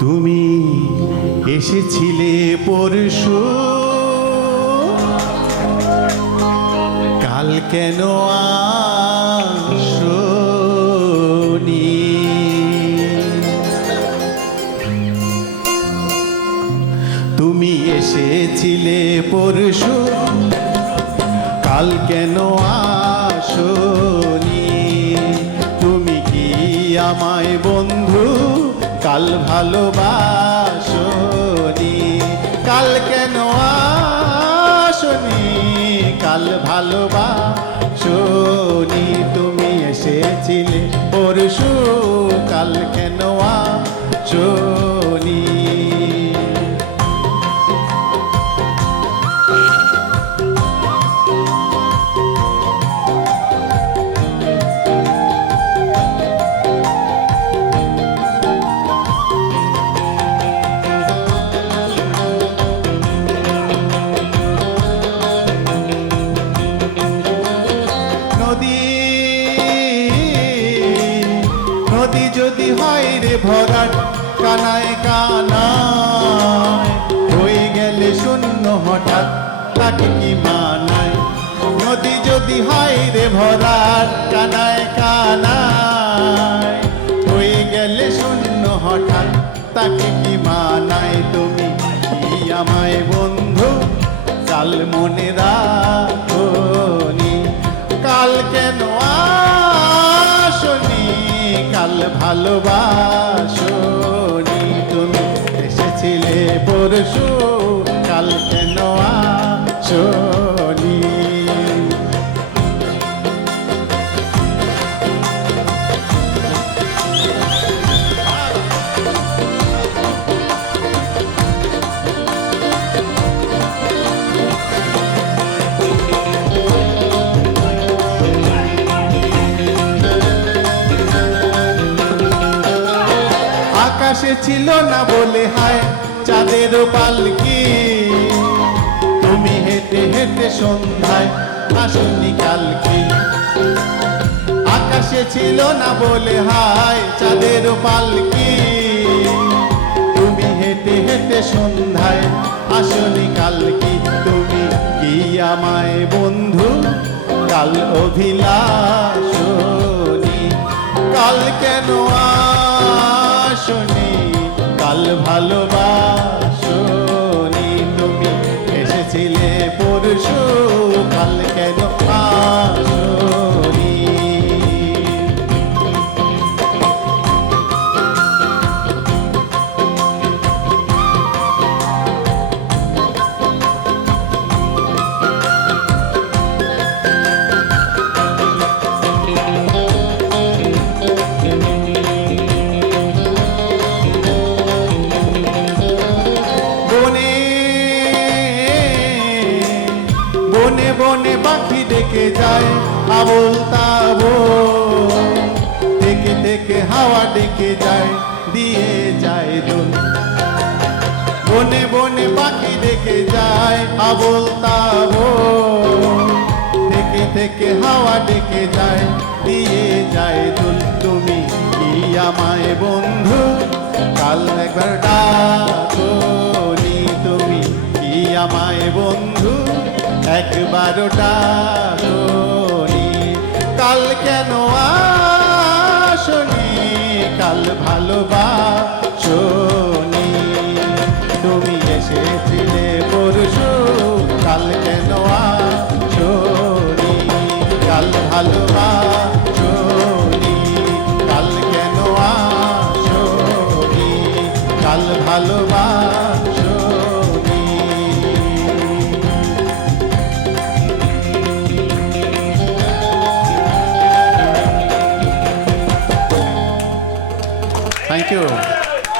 তুমি এসেছিলে পরশু, কাল কেন আসোনি? তুমি এসেছিলে পরশু, কাল কেন আসোনি? তুমি কি আমায় বন্ধু কাল ভালোবাসোনি? কাল কেন আসোনি? কাল ভালোবাসোনি? তুমি এসেছিলে পরশু, কাল কেন আসোনি? নদী যদি হয় রে ভরাট, কানায় কানায় হয়ে গেলে শূন্য হঠাৎ, তাকে কি মানায়? নদী যদি হয় রে ভরাট, কানায় কানায় হয়ে গেলে শূন্য হঠাৎ, তাকে কি মানায়? তুমি কি আমায় বন্ধু কাল মনে রাখোনি? কাল কেন আসোনি? কাল ভালোবাসোনি? তুমি এসেছিলে পরশু, কাল কেন আসোনি? আকাশে ছিল না বলে হায় চাঁদের পালকি, তুমি হেঁটে হেঁটে সন্ধ্যায় আসনি কালকে। আকাশে ছিল না বলে হায় চাঁদের পালকি, তুমি হেঁটে হেঁটে সন্ধ্যায় আসনি কালকে। তুমি কি আমায় বন্ধু কাল অভিলাষনি? কাল কেন আসোনি? কাল ভালোবাসোনি? তুমি এসেছিলে পরশু, কাল কেন আসোনি? বনে বনে পাখি ডেকে যায় আবোল তাবোল, থেকে থেকে হাওয়া ডেকে যায় দিয়ে যায় দোল। বনে বনে পাখি ডেকে যায় আবোল তাবোল, থেকে থেকে হাওয়া ডেকে যায় দিয়ে যায় দোল। তুমি কি আমায় বন্ধু কাল একবার ডাকোনি? তুমি কি আমায় বন্ধু একবার ডাকোনি? কাল কেন আসোনি? কাল ভালোবাসোনি? তুমি এসেছিলে পরশু, কাল কেন আসোনি? কাল ভালোবাসোনি? কাল কেন আসোনি? কাল ভালোবাসোনি? Thank you.